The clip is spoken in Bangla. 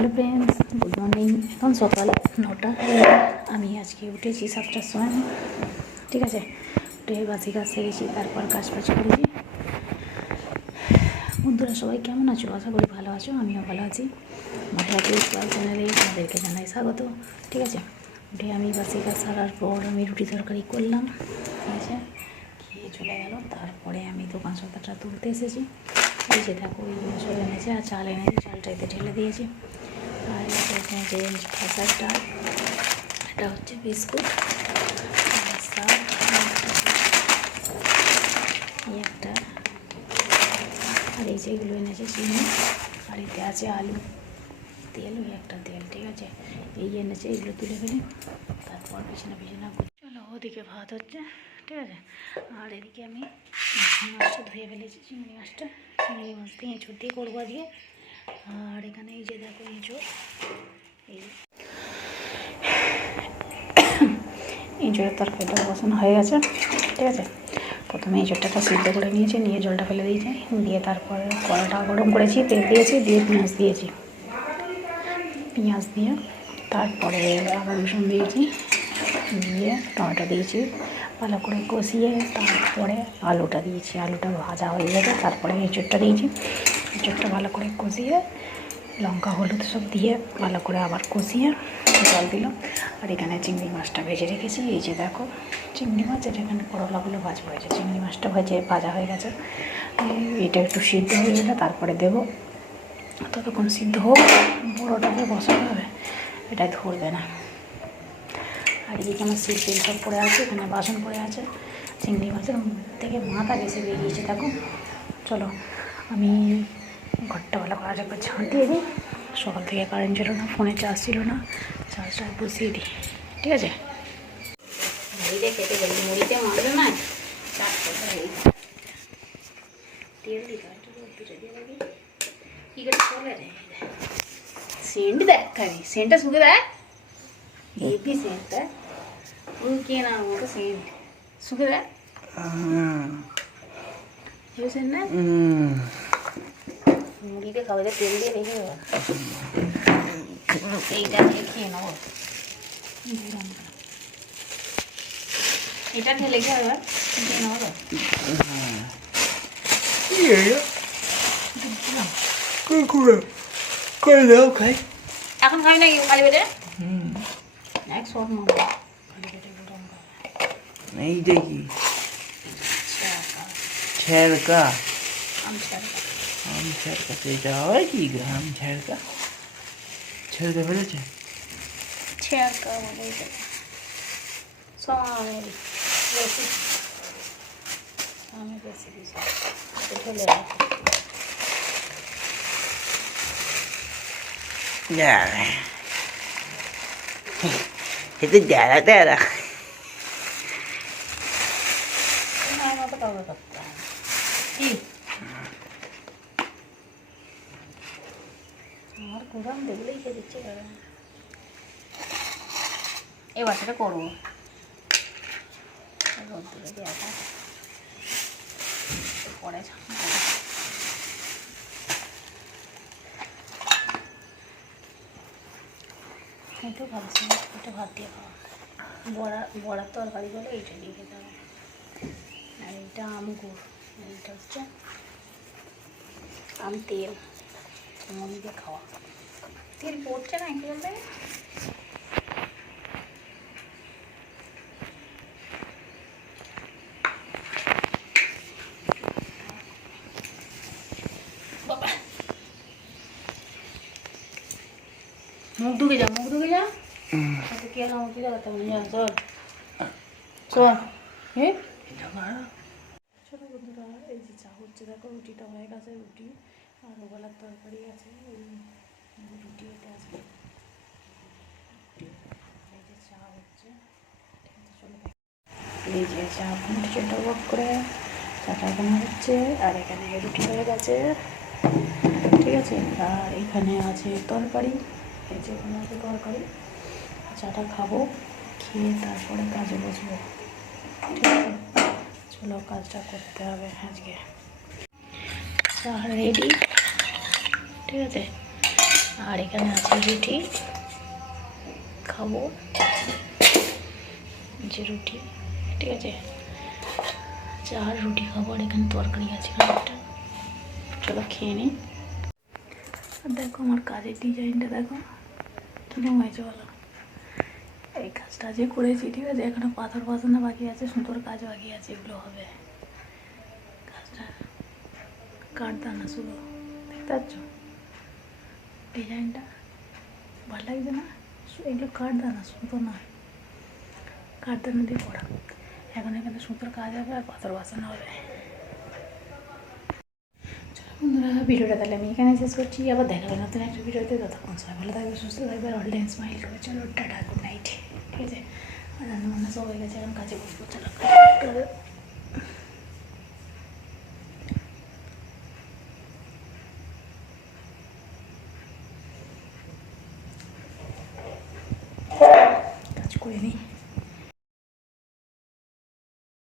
Hello friends, good morning. এখন সকাল 9টা। আমি আজকে উঠেছি 7টার সময়, ঠিক আছে। উঠে বাসি কাজ সেরেছি, তারপর কাজ বাজ করেছি। বন্ধুরা সবাই কেমন আছো? আশা করি ভালো আছো, আমিও ভালো আছি। মাঠে চ্যানেলে আপনাদেরকে জানাই স্বাগত, ঠিক আছে। উঠে আমি বাসি কাজ সারার পর আমি রুটি তরকারি করলাম, ঠিক আছে, খেয়ে চলে গেল। তারপরে আমি দোকান সদাটা তুলতে এসেছি। এই যে দেখো, ওইগুলো সব এনেছে আর চাল এনেছে, চালটা এতে ঢেলে দিয়েছি। আর এটা হচ্ছে ফ্যাসার ডাল, এটা হচ্ছে বিস্কুট, একটা, আর এই যেগুলো এনেছে চিনি, আর এতে আছে আলু, তেল, ওই একটা তেল, ঠিক আছে। এই এনেছে, এগুলো তুলে ফেলি, তারপর বিছানা চলো। ওদিকে ভাত হচ্ছে, ঠিক আছে। আর এদিকে আমি মাছটা ধুয়ে ফেলেছি, চিংড়ি মাছটা। চিংড়ি মাছ দিয়ে এঁচড় দিয়ে করবো আজকে। আর এখানে এই যে দেখো এঁচড়, এঁচড়ের তরকারিটা বসানো হয়ে গেছে, ঠিক আছে। প্রথমে এঁচড়টাকে সিদ্ধ করে নিয়েছি, নিয়ে জলটা ফেলে দিয়েছি, দিয়ে তারপরে কড়াটা গরম করেছি, তেল দিয়েছি, দিয়ে পেঁয়াজ দিয়েছি। পেঁয়াজ দিয়ে তারপরে আদা রসুন দিয়েছি, দিয়ে টমেটো দিয়েছি, ভালো করে কষিয়ে তারপরে আলুটা দিয়েছি। আলুটা ভাজা হয়ে গেছে, তারপরে এঁচড়টা দিয়েছি। এঁচড়টা ভালো করে কষিয়ে লঙ্কা হলুদ সব দিয়ে ভালো করে আবার কষিয়ে জল দিলাম। আর এখানে চিংড়ি মাছটা ভেজে রেখেছি, এই যে দেখো চিংড়ি মাছ। এটা এখানে করলাগুলো ভাজা হয়েছে, চিংড়ি মাছটা ভাজা হয়ে গেছে। এটা একটু সিদ্ধ হয়ে গেলে তারপরে দেবো। ততক্ষণ সিদ্ধ হোক, বড়োটাকে বসাতে হবে, এটা ধরবে না। আর এদিকে আমার সিট তেল সব পড়ে আছে, এখানে বাসন পড়ে আছে। চিংড়ি মাছের থেকে মাথা বেশি বেরিয়েছে দেখো। চলো আমি ঘরটা ভালো করে একবার ঝাঁট দিয়ে দিই। সকাল থেকে কারেন্ট ছিল না, ফোনে চার্জ ছিল না, চার্জটা বসিয়ে দিই, ঠিক আছে। মুড়িতে খেতে পারি, মুড়িতে মারবে না, তেল দিতে হয়, কী করে চলে রে। সেন্ট দেখ, খালি সেন্টটা শুকে দেয়, হেভি সেন্ট দেয়, কে না মতো সেন্ট শুকে দেয়, হেভি সেন্ট না। মুড়িতে খাবে, তেল দিয়ে রেখে দেবো, এইটা খেয়ে নেবো। এটা ঢেলে খেয়ে এবার খেয়ে নেবো তো। খাই এখন, খাই না খালি পেটে, এক শট নেবো খালি পেটে। এইটা কি ছেড়কা? আম ছেড়কা, এটা হয় কি? আম ছেড়কা, ছেড়তে পেরেছে? ছেড়কা বলে সমানের বেশি, আমি বেশি দিয়েছি ঢেলে রাখি। এটা দ্যাড়া দ্যাড়া মতো কাউকে করতে হবে কি? আমার কোরআন দেখলেই খেয়ে দিচ্ছে কারণ এবার সেটা করবো। পরে একটু ভাবছি, একটু ভাত দিয়ে খাওয়া, বড়ার তরকারি বলে এইটা দিয়ে খেতে হবে। আর এইটা আম গুড়, এইটা হচ্ছে আম তেল, মুড়ি দিয়ে খাওয়া। তেল পড়ছে না একটু বলতে, মুখ ঢুকে যা, মুখ ঢুকে যা, কে না মুখ দেখাতে হবে না। চল চল, ছোটো বন্ধুরা, এই যে চা হচ্ছে দেখো, রুটিটা হয়ে গেছে, রুটি আর ওবেলার তরকারি আছে, ওই রুটি এটা আছে, এই যে চা হচ্ছে, ঠিক আছে। চলো এই যে চা ফুটছে টক করে, চাটা এখানে হচ্ছে, আর এখানে রুটি হয়ে গেছে, ঠিক আছে। আর এখানে আছে তরকারি, এই যে এখানে আছে তরকারি। চাটা খাবো, খেয়ে তারপরে কাজে বসবো, ঠিক আছে। চলো কাজটা করতে হবে আজকে। চা রেডি, ঠিক আছে। আর এখানে আছে রুটি খাবো, যে রুটি, ঠিক আছে, চার রুটি খাবো। আর এখানে তরকারি আছে খানিকটা, চলো খেয়ে নিই। আর দেখো আমার কাজের ডিজাইনটা দেখো কীরকম হয়েছে বলো। এই কাজটা যে করেছি, ঠিক আছে, এখনো পাথর বসানো বাকি আছে, সুতোর কাজ বাকি আছে, এগুলো হবে। কাজটা কাটদানা শুধু, দেখতে পাচ্ছ ডিজাইনটা, ভালো লাগছে না? এগুলো কাটদানা, সুতো না, কাটদানা দিয়ে করা। এখন এখানে সুতোর কাজ হবে আর পাথর বসানো হবে। চলো বন্ধুরা, ভিডিওটা তাহলে আমি এখানে শেষ করছি। আবার দেখাবে নতুন একটা ভিডিওতে। ততক্ষণ সবাই ভালো থাকবে, সুস্থ থাকবে, আর অল টাইম স্মাইল করবে। চলো টাটা, গুড নাইট, ঠিক আছে। আর রান্না বান্না সব হয়ে গেছে, এখন কাজে বসবো। চলো কাজ করে নিই।